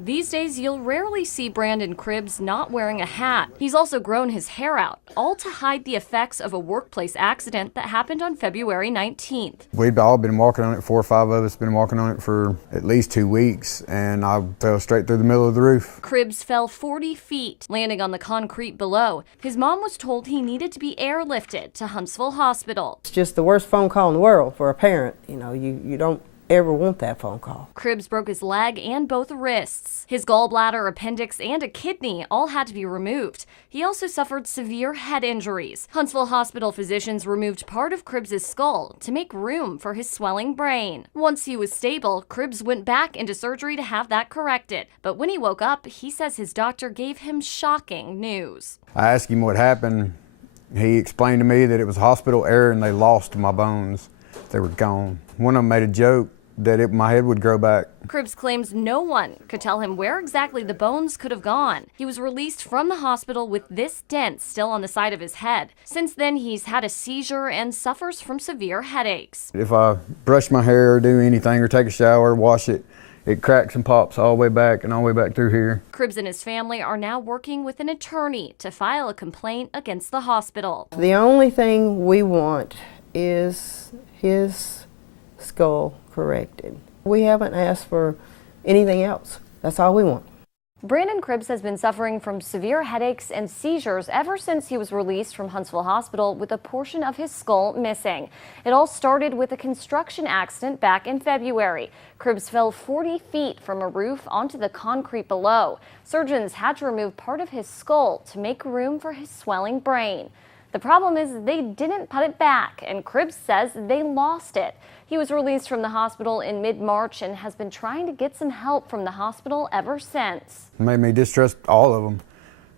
These days, you'll rarely see Brandon Cribbs not wearing a hat. He's also grown his hair out, all to hide the effects of a workplace accident that happened on February 19th. We'd all been walking on it, 4 or 5 of us been walking on it for at least 2 weeks, and I fell straight through the middle of the roof. Cribbs fell 40 feet, landing on the concrete below. His mom was told he needed to be airlifted to Huntsville Hospital. It's just the worst phone call in the world for a parent. You know, you don't ever want that phone call. Cribbs broke his leg and both wrists. His gallbladder, appendix, and a kidney all had to be removed. He also suffered severe head injuries. Huntsville Hospital physicians removed part of Cribbs' skull to make room for his swelling brain. Once he was stable, Cribbs went back into surgery to have that corrected. But when he woke up, he says his doctor gave him shocking news. I asked him what happened. He explained to me that it was hospital error and they lost my bones. They were gone. One of them made a joke that my head would grow back. Cribbs claims no one could tell him where exactly the bones could have gone. He was released from the hospital with this dent still on the side of his head. Since then, he's had a seizure and suffers from severe headaches. If I brush my hair or do anything or take a shower, wash it, it cracks and pops all the way back and all the way back through here. Cribbs and his family are now working with an attorney to file a complaint against the hospital. The only thing we want is his skull corrected. We haven't asked for anything else. That's all we want. Brandon Cribbs has been suffering from severe headaches and seizures ever since he was released from Huntsville Hospital with a portion of his skull missing. It all started with a construction accident back in February. Cribbs fell 40 feet from a roof onto the concrete below. Surgeons had to remove part of his skull to make room for his swelling brain. The problem is they didn't put it back, and Cribbs says they lost it. He was released from the hospital in mid-March and has been trying to get some help from the hospital ever since. It made me distrust all of them.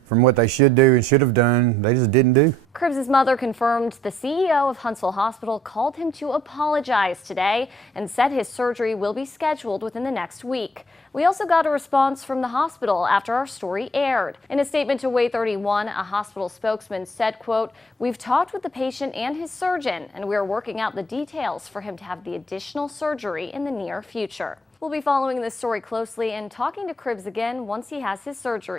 From what they should do and should have done, they just didn't do. Cribbs' mother confirmed the CEO of Huntsville Hospital called him to apologize today and said his surgery will be scheduled within the next week. We also got a response from the hospital after our story aired. In a statement to Way 31, a hospital spokesman said, quote, "We've talked with the patient and his surgeon, and we are working out the details for him to have the additional surgery in the near future." We'll be following this story closely and talking to Cribbs again once he has his surgery.